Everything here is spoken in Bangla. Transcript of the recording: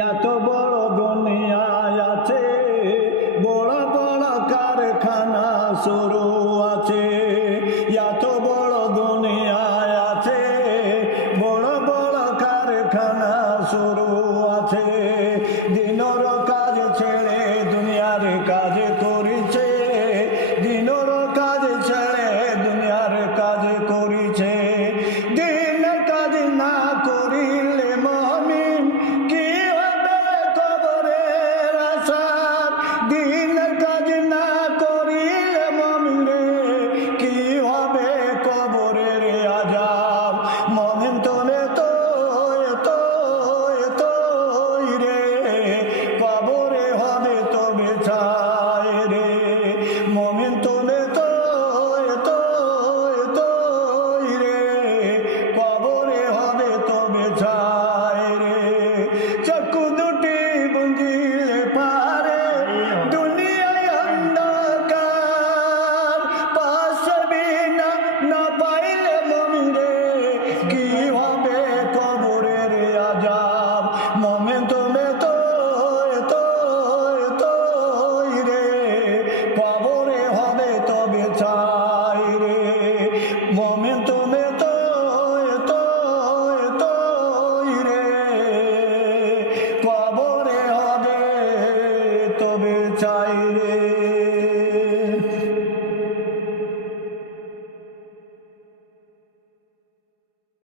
এত বড় দুনিয়ায় আছে বড় বড় কারখানা শুরু আছে। এত বড় দুনিয়ায় আছে বড় বড় কারখানা শুরু আছে। দিনের কাজ ছেড়ে দুনিয়ার কাজ করিছে, দিনের কাজ ছেড়ে দুনিয়ার কাজ করিছে। দিন কাজ না করিলে মুমিন কি হবে কবরের আসার। দিন কাজ না করিলে মুমিন রে কি হবে কবরের আযাব। মুমিন তুমি তো রে কবরে হবে তবে ছাই রে। মুমিন তুমি তো রে কবরে হবে তবে ছাই রে। চক্ষু